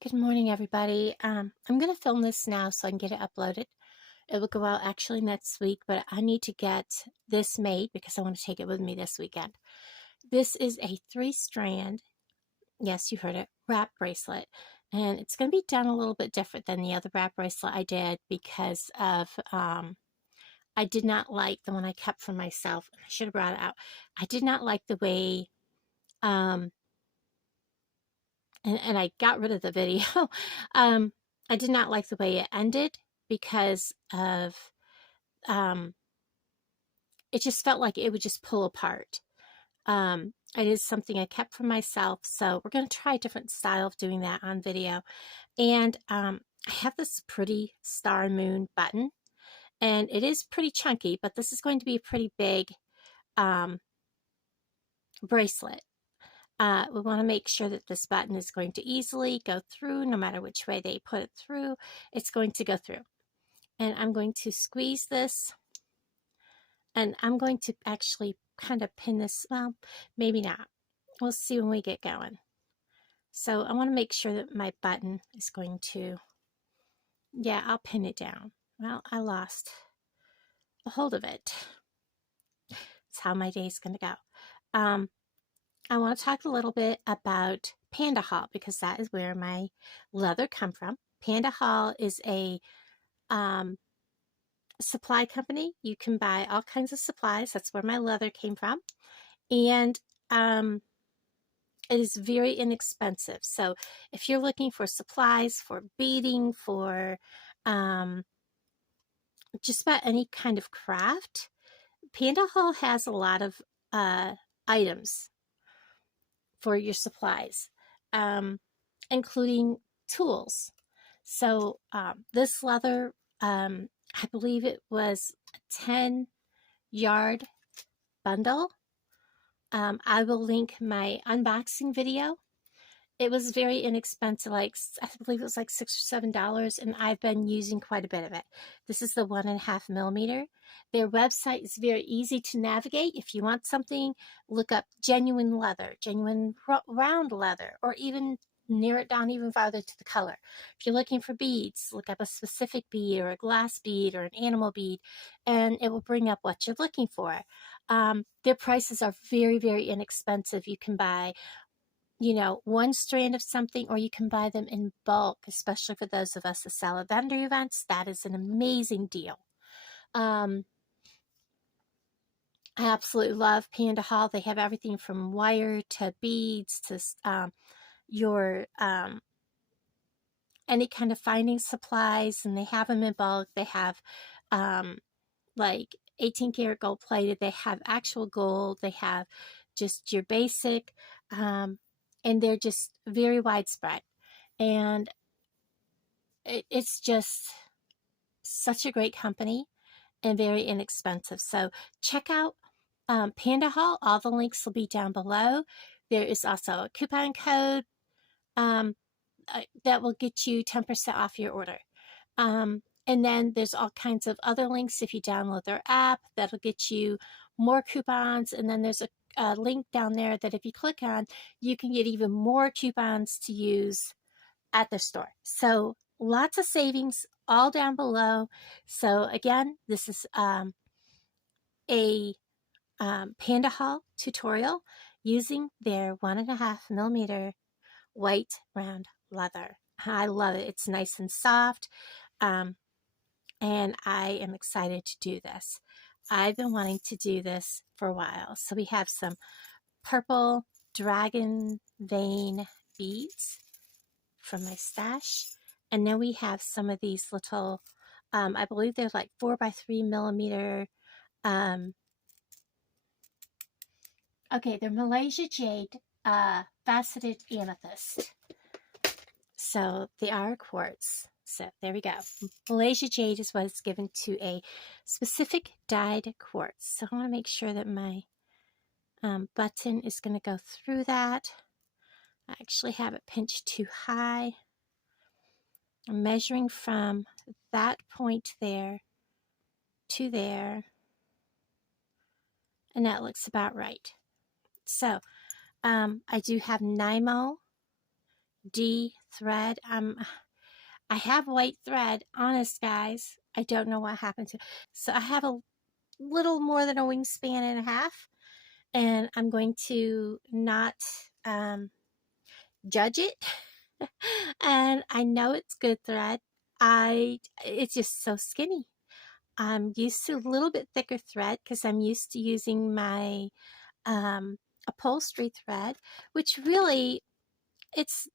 Good morning, everybody. I'm going to film this now so I can get it uploaded. It will go out actually next week, but I need to get this made because I want to take it with me this weekend. This is a 3-strand, yes, you heard it, wrap bracelet. And it's going to be done a little bit different than the other wrap bracelet I did because of, I did not like the one I kept for myself. I should have brought it out. I did not like the way, and I got rid of the video. I did not like the way it ended because of, it just felt like it would just pull apart. It is something I kept for myself, so we're going to try a different style of doing that on video. And I have this pretty star moon button, and it is pretty chunky, but this is going to be a pretty big bracelet. We want to make sure that this button is going to easily go through. No matter which way they put it through, it's going to go through. And I'm going to squeeze this, and I'm going to actually kind of pin this, well, maybe not. We'll see when we get going. So I want to make sure that my button is going to, yeah, I'll pin it down. Well, I lost a hold of it. That's how my day's going to go. I want to talk a little bit about Pandahall because that is where my leather come from. Pandahall is a supply company. You can buy all kinds of supplies. That's where my leather came from. And it is very inexpensive. So if you're looking for supplies for beading, for just about any kind of craft, Pandahall has a lot of items for your supplies, including tools. So this leather, I believe it was a 10-yard bundle. I will link my unboxing video. It was very inexpensive, like I believe it was like $6 or $7, and I've been using quite a bit of it. This is the 1.5 millimeter. Their website is very easy to navigate. If you want something, look up genuine leather, genuine round leather, or even narrow it down even farther to the color. If you're looking for beads, look up a specific bead or a glass bead or an animal bead, and it will bring up what you're looking for. Their prices are very, very inexpensive. You can buy, you know, one strand of something, or you can buy them in bulk, especially for those of us that sell at vendor events. That is an amazing deal. I absolutely love Pandahall. They have everything from wire to beads to your any kind of finding supplies, and they have them in bulk. They have like 18 karat gold plated. They have actual gold. They have just your basic, and they're just very widespread. And it's just such a great company and very inexpensive. So check out Pandahall. All the links will be down below. There is also a coupon code that will get you 10% off your order. And then there's all kinds of other links if you download their app that'll get you more coupons. And then there's a link down there that if you click on, you can get even more coupons to use at the store. So lots of savings all down below. So again, this is a Pandahall tutorial using their 1.5 millimeter white round leather. I love it. It's nice and soft. And I am excited to do this. I've been wanting to do this for a while. So we have some purple dragon vein beads from my stash. And then we have some of these little, I believe they're like 4x3 millimeter. Okay, they're Malaysia jade faceted amethyst. So they are quartz. So there we go. Malaysia jade is what is given to a specific dyed quartz. So I want to make sure that my button is going to go through that. I actually have it pinched too high. I'm measuring from that point there to there, and that looks about right. So I do have NYMO D thread. I have white thread, honest guys. I don't know what happened to it. So I have a little more than a wingspan and a half, and I'm going to not judge it. And I know it's good thread. It's just so skinny. I'm used to a little bit thicker thread because I'm used to using my upholstery thread, which really, it's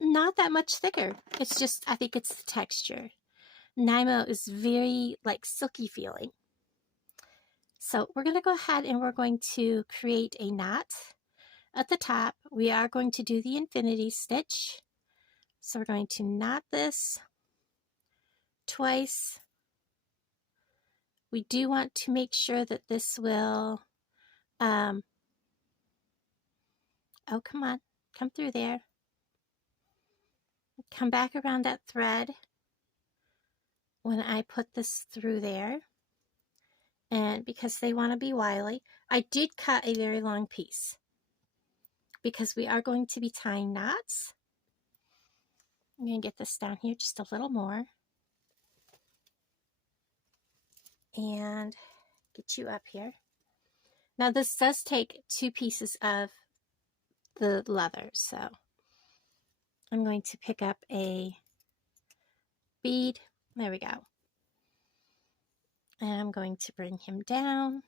not that much thicker. It's just, I think it's the texture. Nymo is very like silky feeling. So we're going to go ahead and we're going to create a knot at the top. We are going to do the infinity stitch. So we're going to knot this twice. We do want to make sure that this will, oh, come on, come through there. Come back around that thread when I put this through there. And because they want to be wily, I did cut a very long piece because we are going to be tying knots. I'm going to get this down here just a little more and get you up here. Now this does take 2 pieces of the leather, so I'm going to pick up a bead. There we go. And I'm going to bring him down.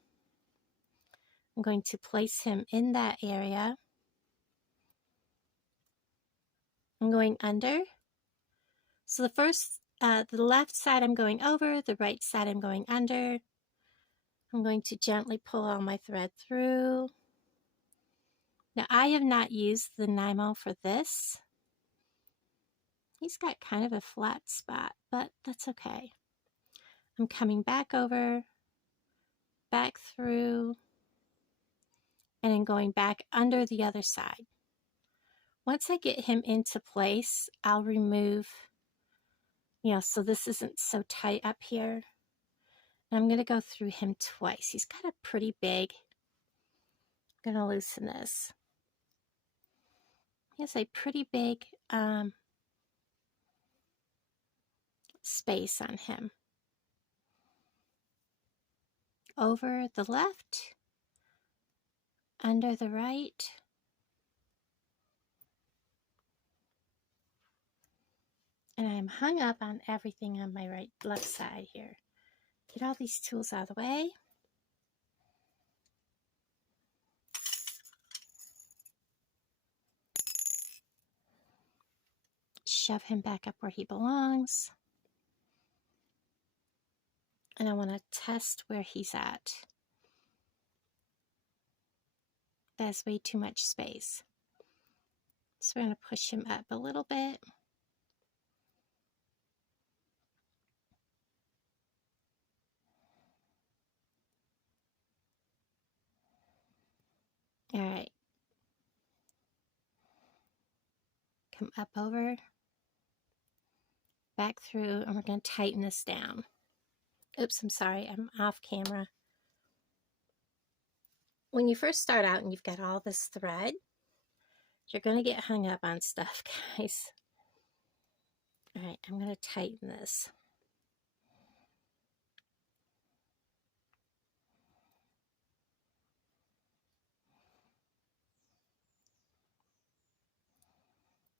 I'm going to place him in that area. I'm going under. So the left side I'm going over, the right side I'm going under. I'm going to gently pull all my thread through. Now I have not used the Nymo for this. He's got kind of a flat spot, but that's okay. I'm coming back over, back through, and then going back under the other side. Once I get him into place, I'll remove, so this isn't so tight up here. And I'm going to go through him twice. He's got a pretty big, I'm going to loosen this. He has a pretty big space on him. Over the left, under the right, and I'm hung up on everything on my left side here. Get all these tools out of the way. Shove him back up where he belongs. And I want to test where he's at. That's way too much space. So we're going to push him up a little bit. All right. Come up over, back through, and we're going to tighten this down. Oops, I'm sorry, I'm off camera. When you first start out and you've got all this thread, you're going to get hung up on stuff, guys. All right, I'm going to tighten this.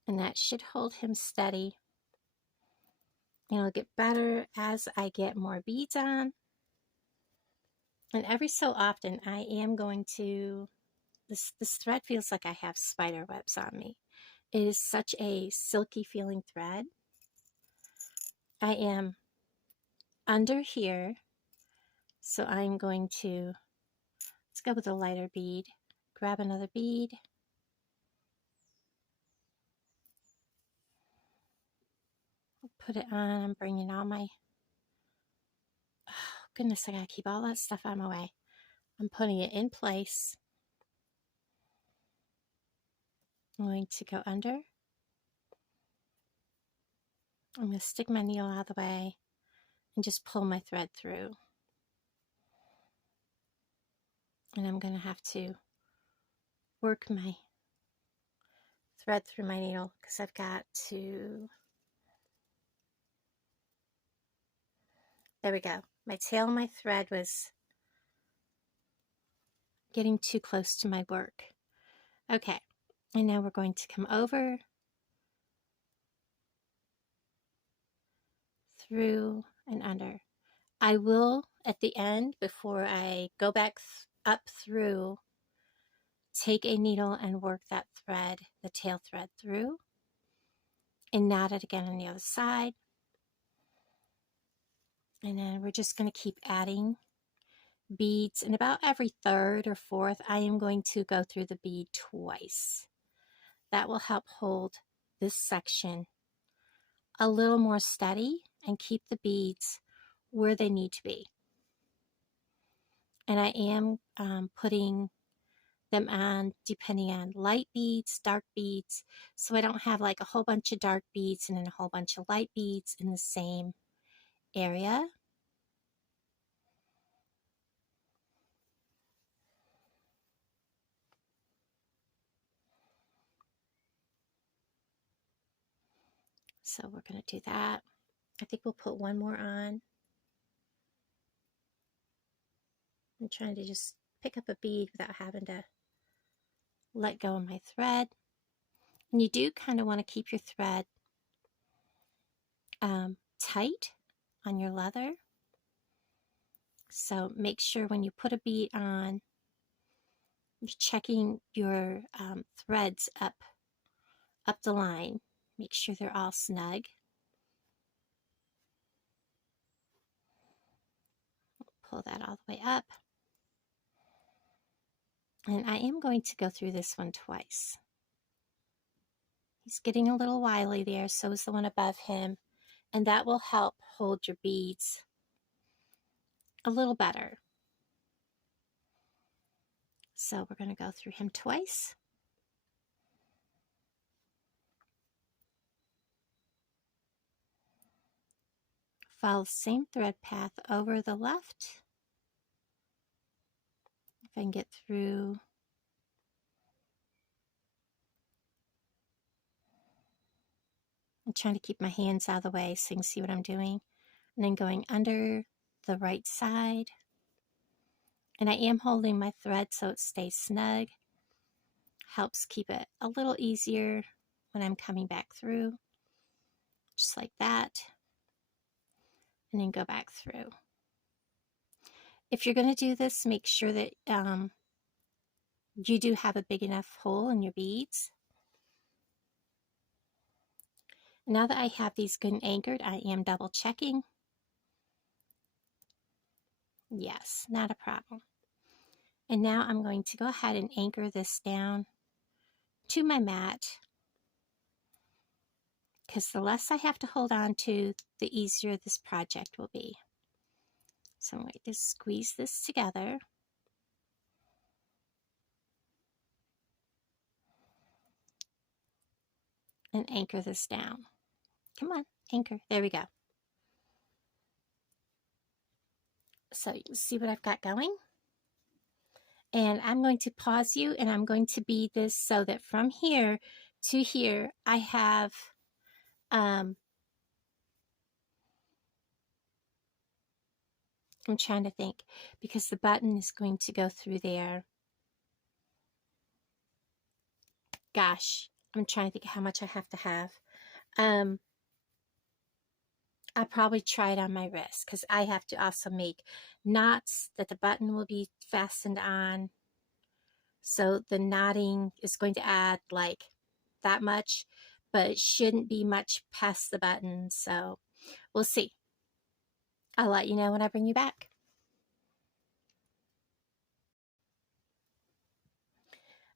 And that should hold him steady. It'll get better as I get more beads on. And every so often I am going to, this thread feels like I have spider webs on me. It is such a silky feeling thread. I am under here, so I'm going to, let's go with a lighter bead. Grab another bead. Put it on. I'm bringing all my, oh goodness, I gotta keep all that stuff out of my way. I'm putting it in place. I'm going to go under. I'm going to stick my needle out of the way and just pull my thread through. And I'm going to have to work my thread through my needle because I've got to, there we go. My tail of my thread was getting too close to my work. Okay, and now we're going to come over, through, and under. I will, at the end, before I go back up through, take a needle and work that thread, the tail thread through, and knot it again on the other side. And then we're just going to keep adding beads, and about every third or fourth I am going to go through the bead twice. That will help hold this section a little more steady and keep the beads where they need to be. And I am putting them on depending on light beads, dark beads, so I don't have like a whole bunch of dark beads and then a whole bunch of light beads in the same area. So we're going to do that. I think we'll put one more on. I'm trying to just pick up a bead without having to let go of my thread. And you do kind of want to keep your thread tight on your leather. So make sure when you put a bead on, you're checking your threads up the line. Make sure they're all snug. Pull that all the way up. And I am going to go through this one twice. He's getting a little wily there, so is the one above him. And that will help hold your beads a little better. So we're going to go through him twice. Follow the same thread path over the left. If I can get through. I'm trying to keep my hands out of the way so you can see what I'm doing. And then going under the right side. And I am holding my thread so it stays snug. Helps keep it a little easier when I'm coming back through. Just like that. And then go back through. If you're going to do this, make sure that you do have a big enough hole in your beads. Now that I have these good and anchored, I am double checking. Yes, not a problem. And now I'm going to go ahead and anchor this down to my mat, because the less I have to hold on to, the easier this project will be. So I'm going to squeeze this together. And anchor this down. Come on, anchor. There we go. So you see what I've got going? And I'm going to pause you, and I'm going to bead this so that from here to here I have I'm trying to think, because the button is going to go through there. Gosh, I'm trying to think how much I have to have. I'll probably try it on my wrist, because I have to also make knots that the button will be fastened on. So the knotting is going to add like that much, but it shouldn't be much past the button. So we'll see. I'll let you know when I bring you back.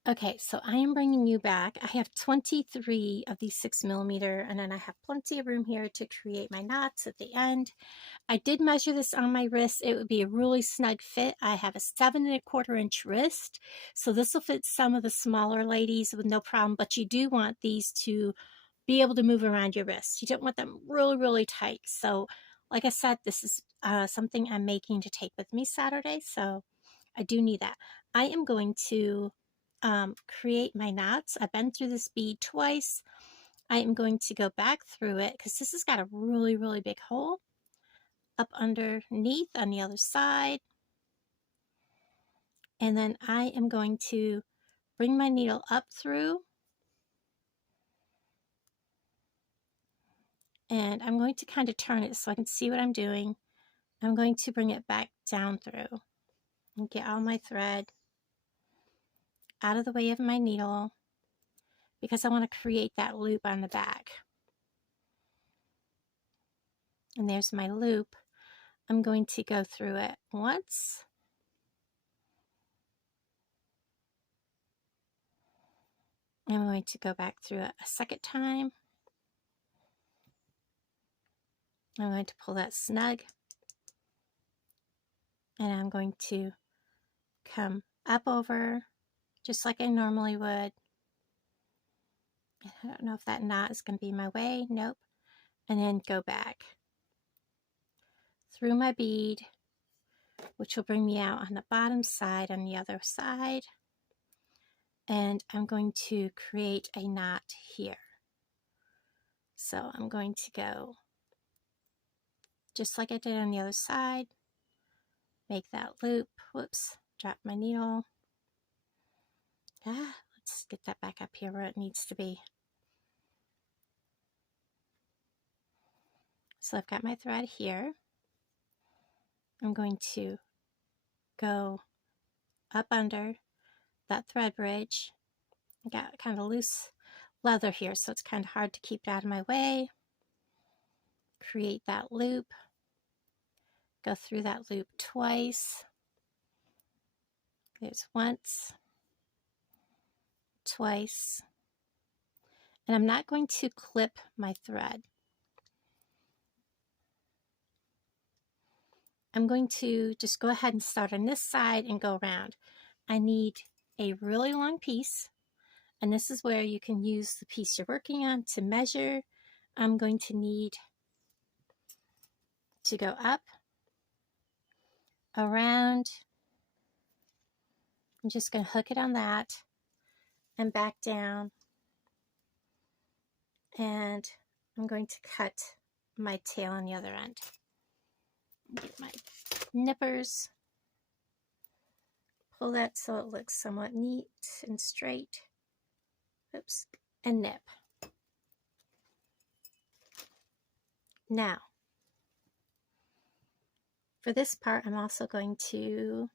Okay, so I am bringing you back. I have 23 of these 6mm, and then I have plenty of room here to create my knots at the end. I did measure this on my wrist. It would be a really snug fit. I have a 7¼ inch wrist, so this will fit some of the smaller ladies with no problem, but you do want these to be able to move around your wrist. You don't want them really, really tight. So like I said, this is something I'm making to take with me Saturday, so I do need that. I am going to create my knots. I've been through this bead twice. I am going to go back through it because this has got a really, really big hole up underneath on the other side. And then I am going to bring my needle up through, and I'm going to kind of turn it so I can see what I'm doing. I'm going to bring it back down through and get all my thread out of the way of my needle because I want to create that loop on the back. And there's my loop. I'm going to go through it once. I'm going to go back through it a second time. I'm going to pull that snug. And I'm going to come up over just like I normally would. I don't know if that knot is going to be in my way. Nope. And then go back through my bead, which will bring me out on the bottom side on the other side. And I'm going to create a knot here. So I'm going to go just like I did on the other side, make that loop. Whoops, drop my needle. Let's get that back up here where it needs to be. So I've got my thread here. I'm going to go up under that thread bridge. I got kind of loose leather here, so it's kind of hard to keep it out of my way. Create that loop. Go through that loop twice. There's once, twice. And I'm not going to clip my thread. I'm going to just go ahead and start on this side and go around. I need a really long piece, and this is where you can use the piece you're working on to measure. I'm going to need to go up, around. I'm just going to hook it on that and back down, and I'm going to cut my tail on the other end. Get my nippers, pull that so it looks somewhat neat and straight. Oops, and nip. Now, for this part, I'm also going to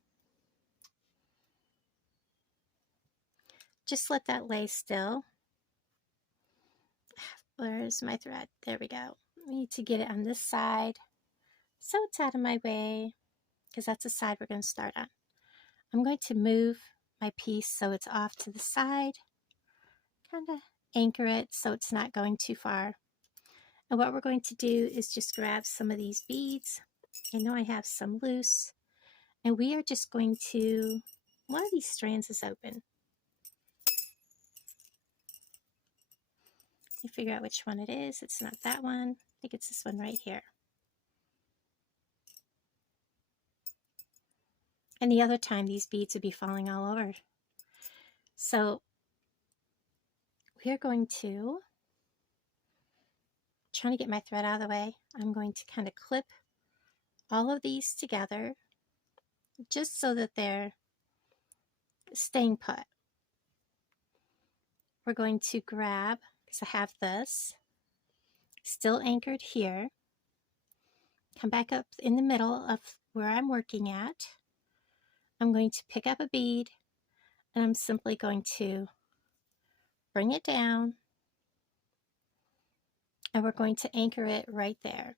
just let that lay still. Where's my thread? There we go. I need to get it on this side so it's out of my way, because that's the side we're going to start on. I'm going to move my piece so it's off to the side, kind of anchor it so it's not going too far. And what we're going to do is just grab some of these beads. I know I have some loose, and we are just going to, one of these strands is open. You figure out which one it is. It's not that one. I think it's this one right here. And the other time, these beads would be falling all over. So we are going to, trying to get my thread out of the way, I'm going to kind of clip all of these together just so that they're staying put. We're going to grab, because I have this still anchored here, come back up in the middle of where I'm working at. I'm going to pick up a bead, and I'm simply going to bring it down, and we're going to anchor it right there.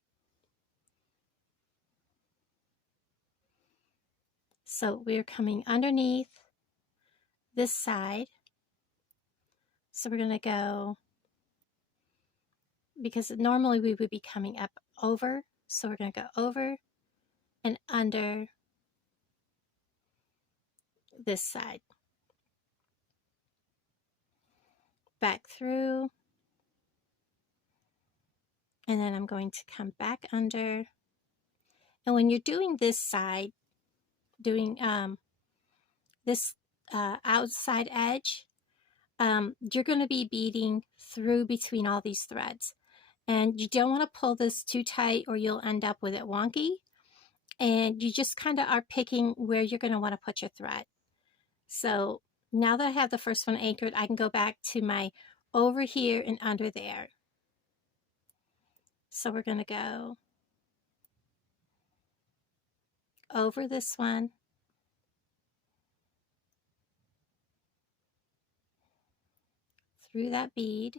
So we're coming underneath this side. So we're going to go, because normally we would be coming up over, so we're going to go over and under this side. Back through, and then I'm going to come back under. And when you're doing this side, doing this outside edge, you're going to be beading through between all these threads. And you don't want to pull this too tight or you'll end up with it wonky. And you just kind of are picking where you're going to want to put your thread. So now that I have the first one anchored, I can go back to my over here and under there. So we're going to go over this one, through that bead,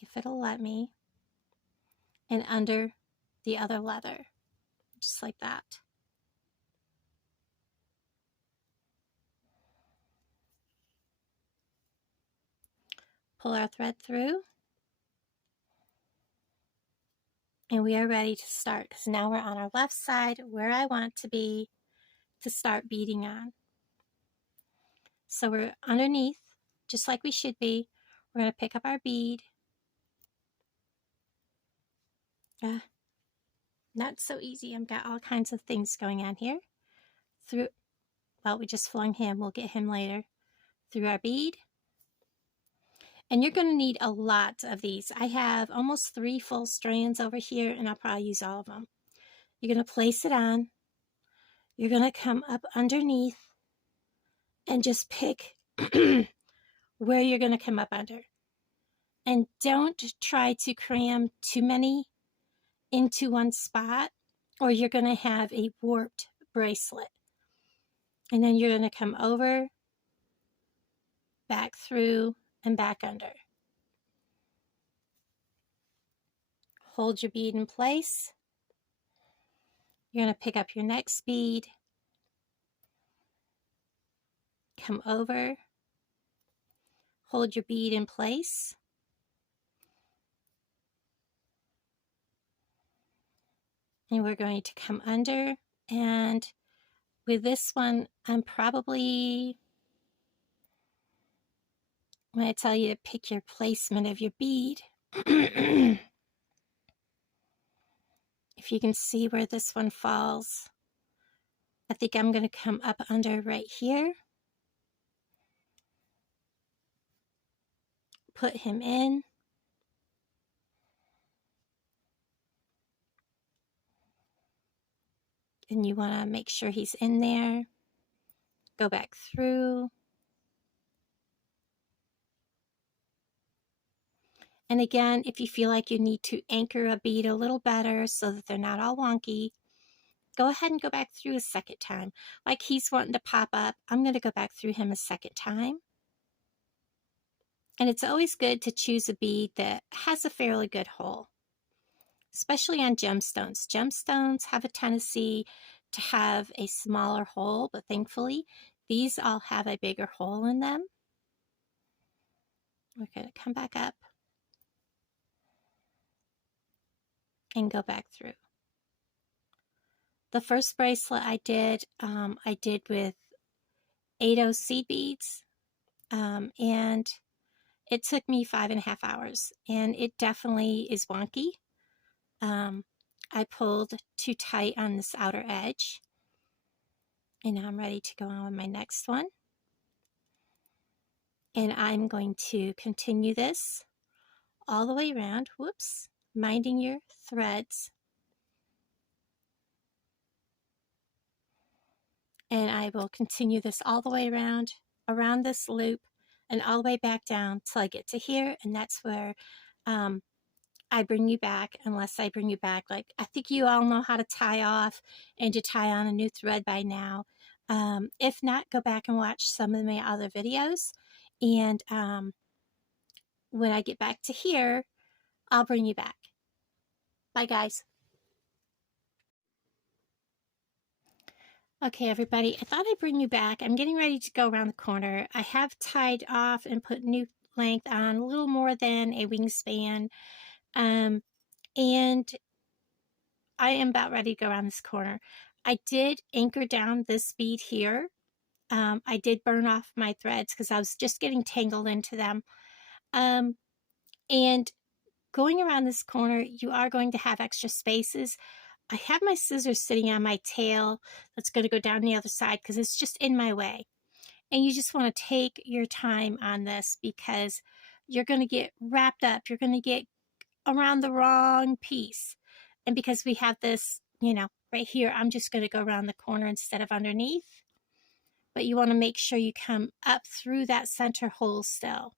if it'll let me, and under the other leather, just like that. Pull our thread through, and we are ready to start, because now we're on our left side where I want to be to start beading on. So we're underneath, just like we should be. We're going to pick up our bead. Not so easy. I've got all kinds of things going on here. Through, well, we just flung him. We'll get him later. Through our bead. And you're going to need a lot of these. I have almost 3 full strands over here, and I'll probably use all of them. You're going to place it on. You're going to come up underneath and just pick where you're going to come up under. And don't try to cram too many into one spot, or you're going to have a warped bracelet. And then you're going to come over, back through, and back under. Hold your bead in place. You're going to pick up your next bead, come over, hold your bead in place, and we're going to come under. And with this one, I'm probably, when I tell you to pick your placement of your bead, if you can see where this one falls, I think I'm going to come up under right here, put him in, and you want to make sure he's in there. Go back through. And again, if you feel like you need to anchor a bead a little better so that they're not all wonky, go ahead and go back through a second time. Like he's wanting to pop up, I'm going to go back through him a second time. And it's always good to choose a bead that has a fairly good hole, especially on gemstones. Gemstones have a tendency to have a smaller hole, but thankfully these all have a bigger hole in them. We're going to come back up and go back through. The first bracelet I did with 80 seed beads, and it took me 5.5 hours, and it definitely is wonky. I pulled too tight on this outer edge, and now I'm ready to go on with my next one. And I'm going to continue this all the way around. Whoops, minding your threads. And I will continue this all the way around this loop, and all the way back down till I get to here, and that's where I bring you back, unless I bring you back. Like, I think you all know how to tie off and to tie on a new thread by now. If not, go back and watch some of my other videos, and when I get back to here, I'll bring you back. Bye, guys. Okay, everybody, I thought I'd bring you back. I'm getting ready to go around the corner. I have tied off and put new length on, a little more than a wingspan. And I am about ready to go around this corner. I did anchor down this bead here. I did burn off my threads because I was just getting tangled into them. And going around this corner, you are going to have extra spaces. I have my scissors sitting on my tail that's going to go down the other side because it's just in my way. And you just want to take your time on this because you're going to get wrapped up. You're going to get around the wrong piece. And because we have this, you know, right here, I'm just going to go around the corner instead of underneath. But you want to make sure you come up through that center hole still.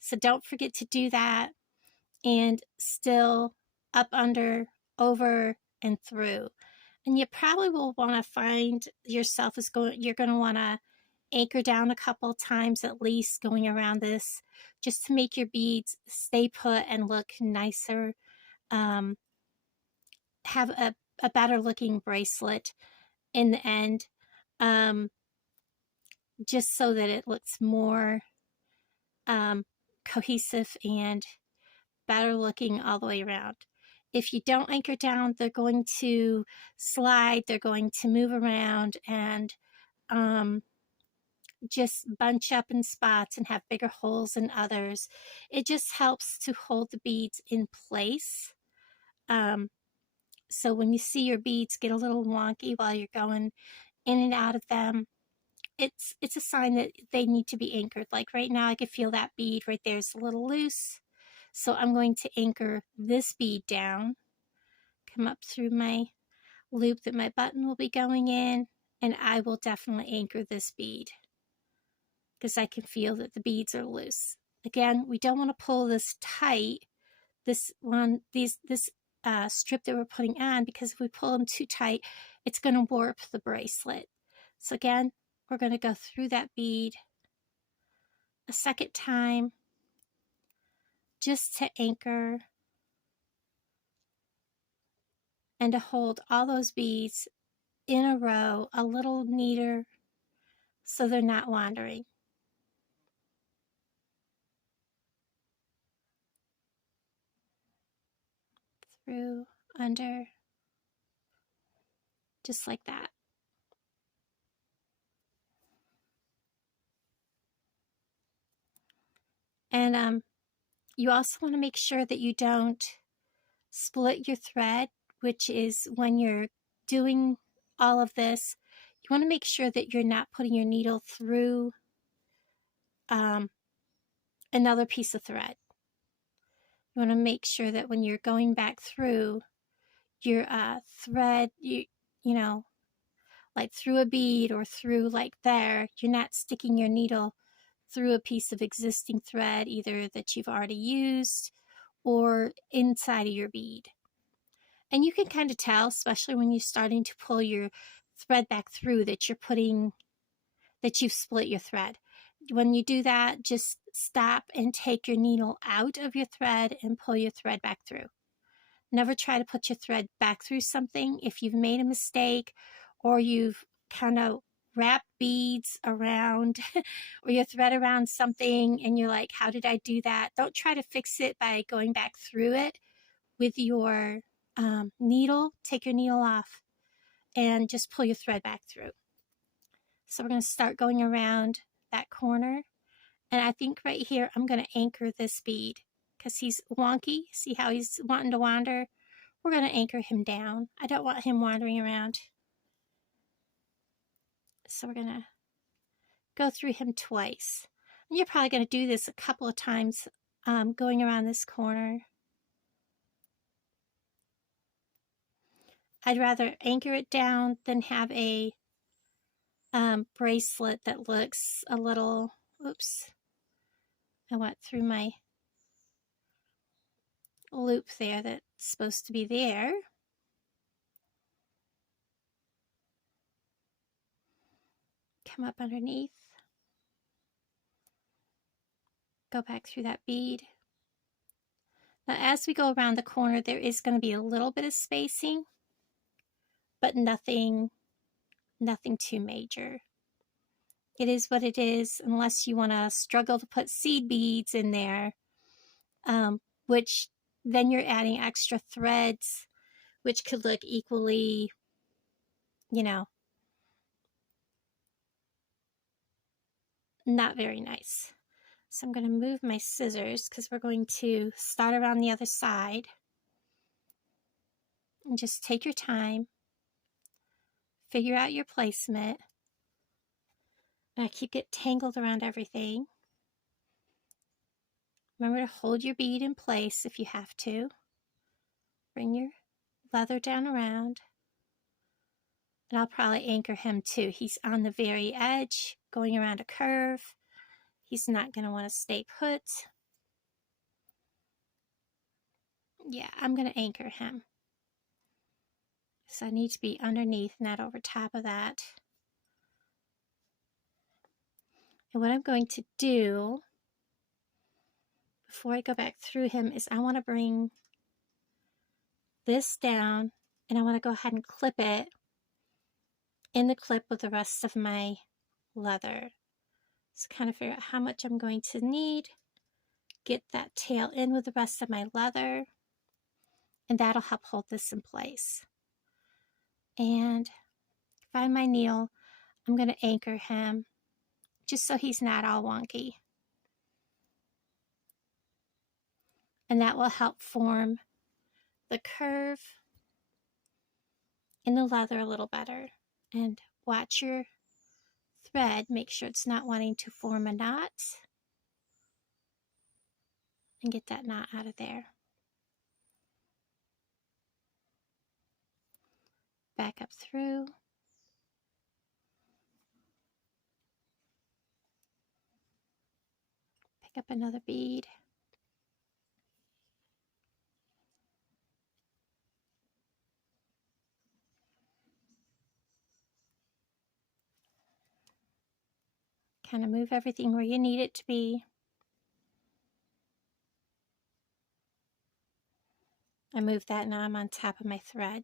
So don't forget to do that, and still up, under, over, and through. And you probably will want to find yourself you're going to want to anchor down a couple times at least going around this, just to make your beads stay put and look nicer. Have a better looking bracelet in the end, just so that it looks more cohesive and better looking all the way around. If you don't anchor down, they're going to slide, they're going to move around, and just bunch up in spots and have bigger holes than others. It just helps to hold the beads in place. So when you see your beads get a little wonky while you're going in and out of them, it's a sign that they need to be anchored. Like right now, I can feel that bead right there is a little loose. So I'm going to anchor this bead down, come up through my loop that my button will be going in, and I will definitely anchor this bead because I can feel that the beads are loose. Again, we don't want to pull this tight, this strip that we're putting on, because if we pull them too tight, it's going to warp the bracelet. So again, we're going to go through that bead a second time just to anchor and to hold all those beads in a row a little neater so they're not wandering. Through, under, just like that. And you also want to make sure that you don't split your thread, which is when you're doing all of this, you want to make sure that you're not putting your needle through another piece of thread. You want to make sure that when you're going back through your thread, you know, like through a bead or through like there, you're not sticking your needle through a piece of existing thread, either that you've already used or inside of your bead. And you can kind of tell, especially when you're starting to pull your thread back through, that you've split your thread. When you do that, just stop and take your needle out of your thread and pull your thread back through. Never try to put your thread back through something if you've made a mistake or you've kind of wrapped beads around or your thread around something and you're like, how did I do that? Don't try to fix it by going back through it with your needle. Take your needle off and just pull your thread back through. So we're going to start going around that corner. And I think right here, I'm going to anchor this bead because he's wonky. See how he's wanting to wander? We're going to anchor him down. I don't want him wandering around. So we're going to go through him twice. And you're probably going to do this a couple of times going around this corner. I'd rather anchor it down than have a bracelet that looks a little, oops, I went through my loop there that's supposed to be there. Come up underneath. Go back through that bead. Now as we go around the corner, there is going to be a little bit of spacing, but nothing too major. It is what it is, unless you want to struggle to put seed beads in there, which then you're adding extra threads, which could look equally, you know, not very nice. So I'm going to move my scissors because we're going to start around the other side. And just take your time, figure out your placement. Now keep it tangled around everything. Remember to hold your bead in place if you have to. Bring your leather down around. And I'll probably anchor him too. He's on the very edge, going around a curve. He's not going to want to stay put. Yeah, I'm going to anchor him. So I need to be underneath, not over top of that. And what I'm going to do before I go back through him is I want to bring this down and I want to go ahead and clip it in the clip with the rest of my leather. So kind of figure out how much I'm going to need. Get that tail in with the rest of my leather. And that'll help hold this in place. And find my needle. I'm going to anchor him just so he's not all wonky. And that will help form the curve in the leather a little better. And watch your thread. Make sure it's not wanting to form a knot. And get that knot out of there. Back up through. Pick up another bead. Kind of move everything where you need it to be. I move that, now I'm on top of my thread.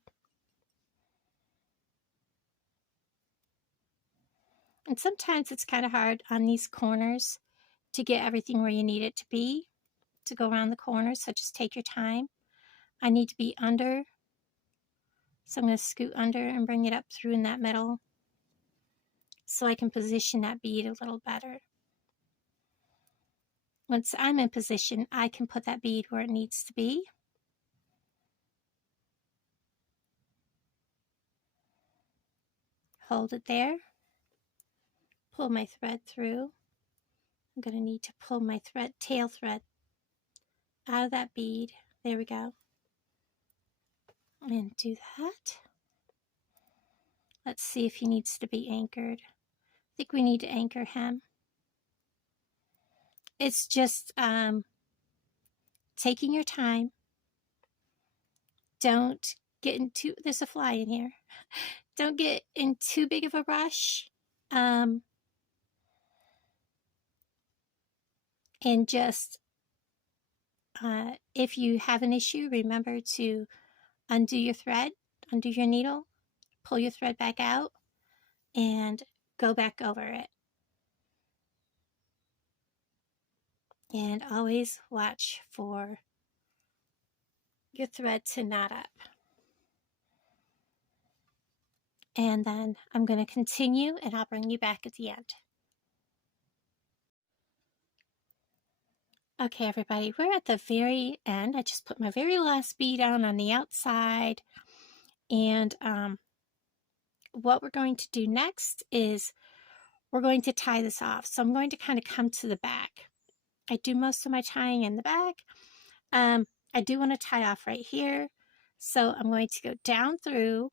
And sometimes it's kind of hard on these corners to get everything where you need it to be, to go around the corners, so just take your time. I need to be under, so I'm going to scoot under and bring it up through in that middle so I can position that bead a little better. Once I'm in position, I can put that bead where it needs to be. Hold it there. Pull my thread through. I'm going to need to pull my tail thread out of that bead. There we go. And do that. Let's see if he needs to be anchored. I think we need to anchor him. It's just taking your time. Don't get into, there's a fly in here. Don't get in too big of a rush. And just, if you have an issue, remember to undo your thread, undo your needle, pull your thread back out, and go back over it. And always watch for your thread to knot up. And then I'm going to continue and I'll bring you back at the end. Okay, everybody, we're at the very end. I just put my very last bead on the outside. And what we're going to do next is we're going to tie this off. So I'm going to kind of come to the back. I do most of my tying in the back. I do want to tie off right here. So I'm going to go down through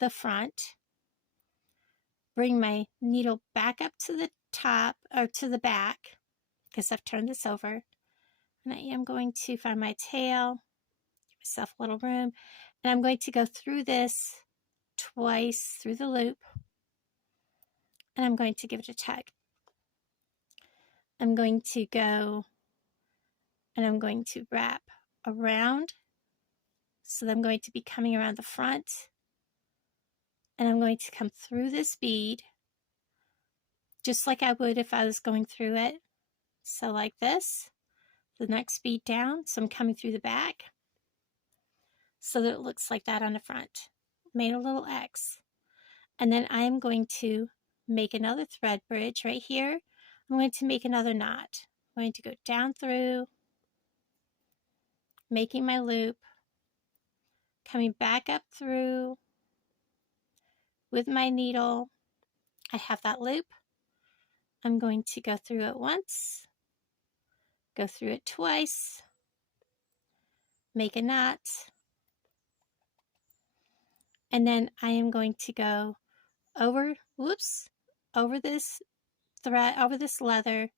the front, bring my needle back up to the top or to the back because I've turned this over. And I am going to find my tail, give myself a little room, and I'm going to go through this twice through the loop, and I'm going to give it a tug. I'm going to go and I'm going to wrap around, so that I'm going to be coming around the front, and I'm going to come through this bead just like I would if I was going through it. So like this, the next bead down, so I'm coming through the back so that it looks like that on the front. Made a little X. And then I am going to make another thread bridge right here. I'm going to make another knot. I'm going to go down through, making my loop, coming back up through with my needle. I have that loop. I'm going to go through it once, go through it twice, make a knot, and then I am going to go over, over this thread, over this leather,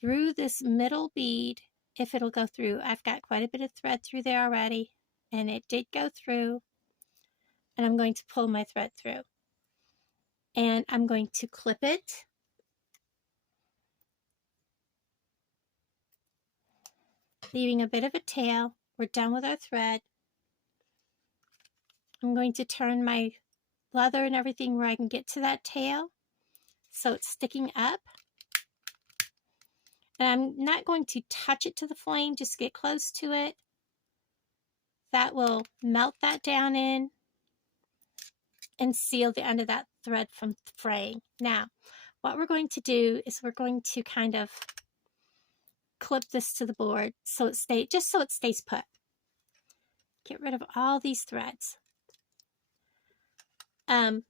through this middle bead, if it'll go through. I've got quite a bit of thread through there already, and it did go through, and I'm going to pull my thread through. And I'm going to clip it. Leaving a bit of a tail. We're done with our thread. I'm going to turn my leather and everything where I can get to that tail so it's sticking up. And I'm not going to touch it to the flame, just get close to it. That will melt that down in and seal the end of that thread from fraying. Now, what we're going to do is we're going to kind of clip this to the board so it stays, just so it stays put. Get rid of all these threads. And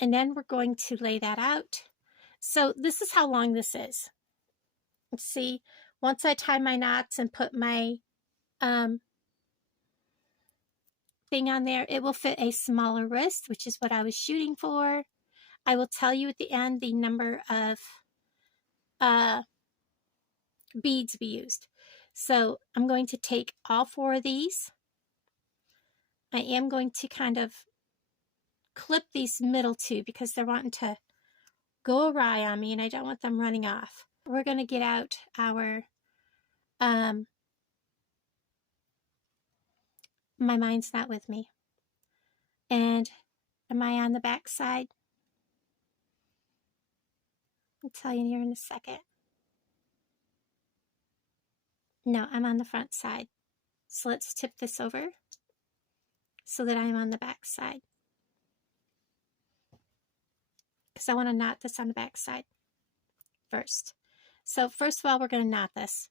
then we're going to lay that out. So this is how long this is. Let's see, once I tie my knots and put my thing on there, it will fit a smaller wrist, which is what I was shooting for. I will tell you at the end the number of beads we used. So I'm going to take all 4 of these. I am going to kind of clip these middle 2 because they're wanting to go awry on me and I don't want them running off. We're going to get out our my mind's not with me. And am I on the back side? I'll tell you here in a second. No, I'm on the front side. So let's tip this over so that I'm on the back side. Because I want to knot this on the back side first. So first of all, we're going to knot this.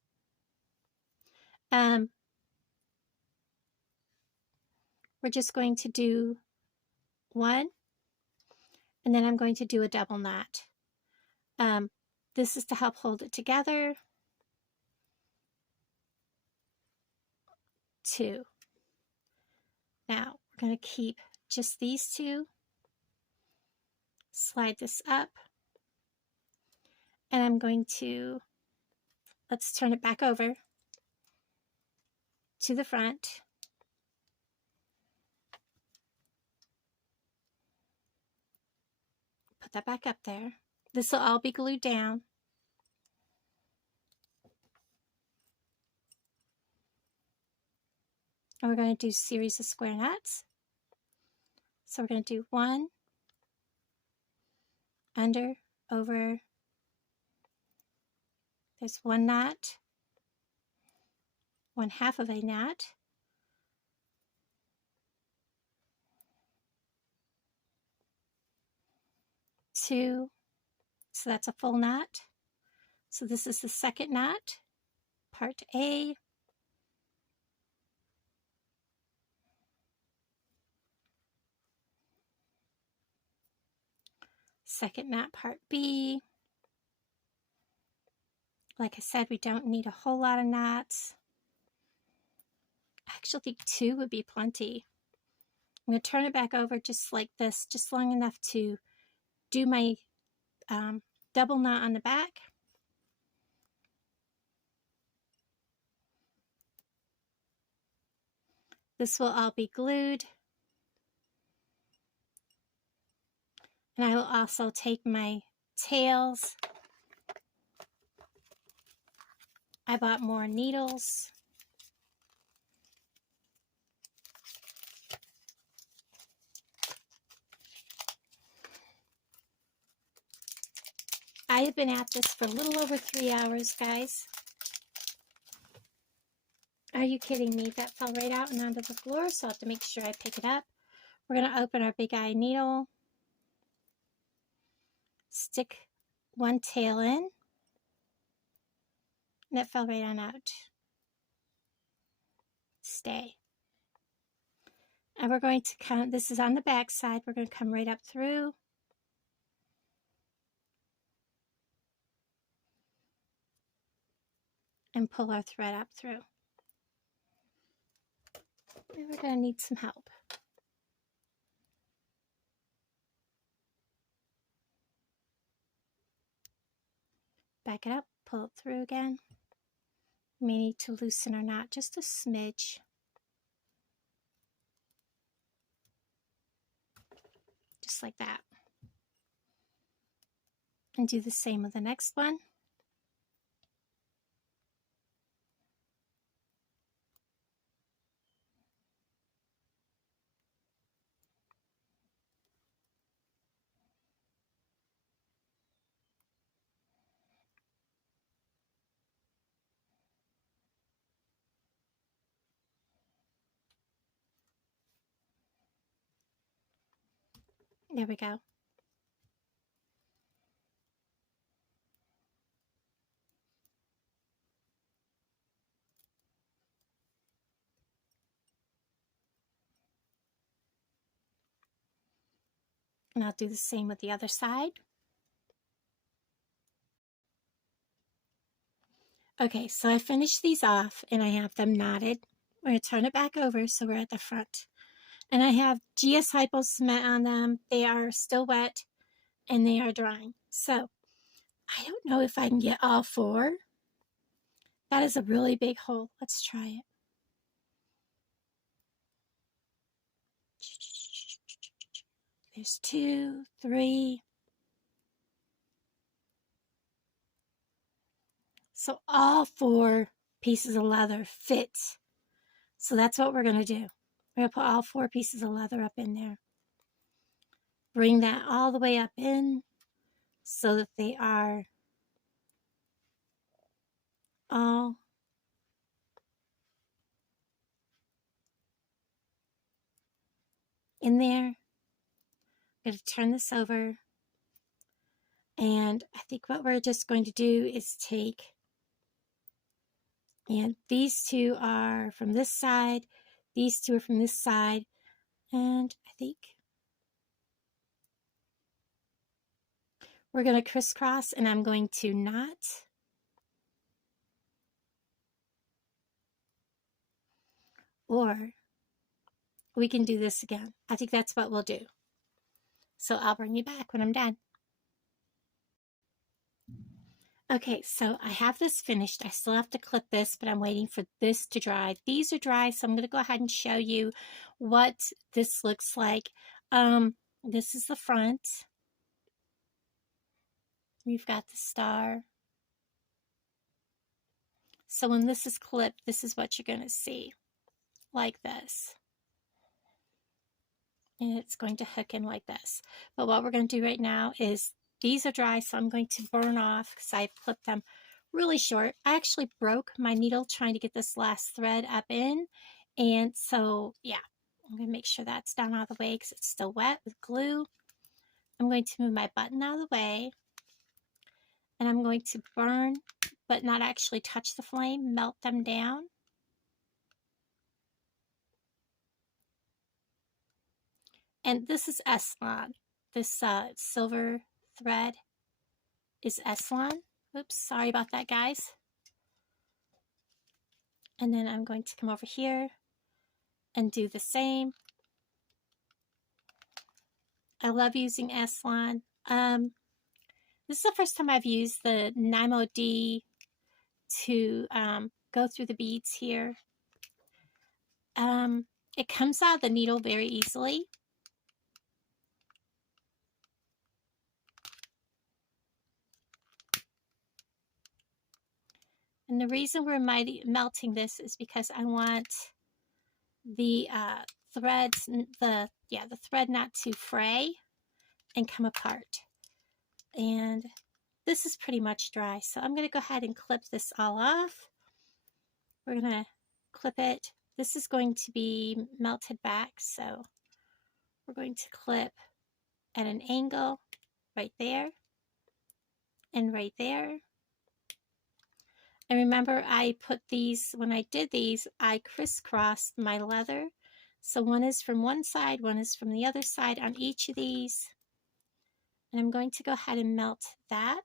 We're just going to do 1, and then I'm going to do a double knot. This is to help hold it together. 2. Now we're going to keep just these 2. Slide this up, and I'm going to, let's turn it back over to the front. Put that back up there. This will all be glued down. And we're going to do a series of square knots. So we're going to do 1, under, over, there's 1 knot, 1/2 of a knot, 2, so that's a full knot. So this is the second knot, part A. Second knot, part B. Like I said, we don't need a whole lot of knots. I actually think 2 would be plenty. I'm going to turn it back over just like this, just long enough to do my double knot on the back. This will all be glued. And I will also take my tails. I bought more needles. I have been at this for a little over 3 hours, guys. Are you kidding me? That fell right out and onto the floor, so I have to make sure I pick it up. We're going to open our big eye needle, stick 1 tail in, and it fell right on out. Stay. And we're going to come, this is on the back side, we're going to come right up through. And pull our thread up through. And we're going to need some help. Back it up, pull it through again. We may need to loosen our knot just a smidge. Just like that. And do the same with the next one. There we go. And I'll do the same with the other side. Okay, so I finished these off and I have them knotted. We're going to turn it back over so we're at the front. And I have GS Hypo cement on them. They are still wet and they are drying. So I don't know if I can get all four. That is a really big hole. Let's try it. There's 2, 3. So all 4 pieces of leather fit. So that's what we're going to do. We're going to put all 4 pieces of leather up in there. Bring that all the way up in so that they are all in there. I'm going to turn this over. And I think what we're just going to do is take, and these 2 are from this side, these 2 are from this side, and I think we're going to crisscross and I'm going to knot. Or we can do this again. I think that's what we'll do. So I'll bring you back when I'm done. Okay, so I have this finished. I still have to clip this, but I'm waiting for this to dry. These are dry, so I'm going to go ahead and show you what this looks like. This is the front. We've got the star. So when this is clipped, this is what you're going to see, like this. And it's going to hook in like this. But what we're going to do right now is, these are dry, so I'm going to burn off because I've clipped them really short. I actually broke my needle trying to get this last thread up in. And so, yeah, I'm going to make sure that's down out of the way because it's still wet with glue. I'm going to move my button out of the way. And I'm going to burn, but not actually touch the flame, melt them down. And this is Eslon. This silver thread is Eslon. Oops, sorry about that, guys. And then I'm going to come over here and do the same. I love using Eslon. This is the first time I've used the Nymo D to go through the beads here. It comes out of the needle very easily. And the reason we're melting this is because I want the threads, the thread not to fray and come apart. And this is pretty much dry, so I'm going to go ahead and clip this all off. We're going to clip it. This is going to be melted back, so we're going to clip at an angle right there and right there. And remember, I put these, when I did these, I crisscrossed my leather So one is from one side, one is from the other side on each of these. And I'm going to go ahead and melt that.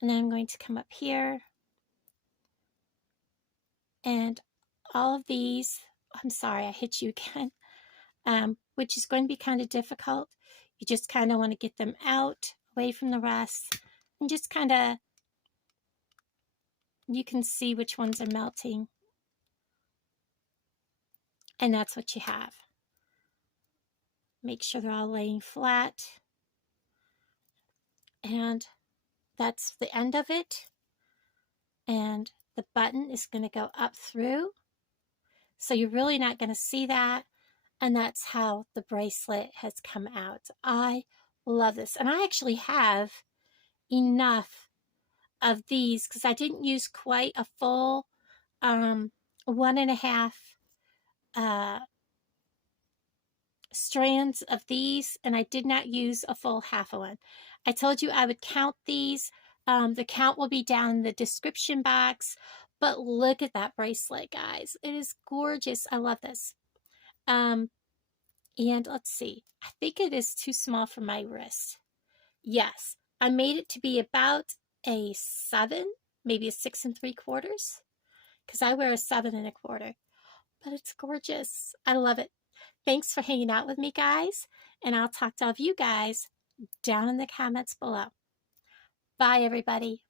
And then I'm going to come up here. And all of these, I'm sorry, I hit you again, which is going to be kind of difficult. You just kind of want to get them out, away from the rest, and just kind of, you can see which ones are melting. And that's what you have. Make sure they're all laying flat. And that's the end of it. And the button is going to go up through. So you're really not going to see that. And that's how the bracelet has come out. I love this. And I actually have enough of these because I didn't use quite a full 1.5 strands of these, and I did not use a full half of one. I told you I would count these. The count will be down in the description box, but look at that bracelet, guys. It is gorgeous. I love this. And let's see. I think it is too small for my wrist. Yes, I made it to be about a 7, maybe a 6 3/4, because I wear a 7 1/4. But it's gorgeous. I love it. Thanks for hanging out with me, guys, and I'll talk to all of you guys down in the comments below. Bye, everybody.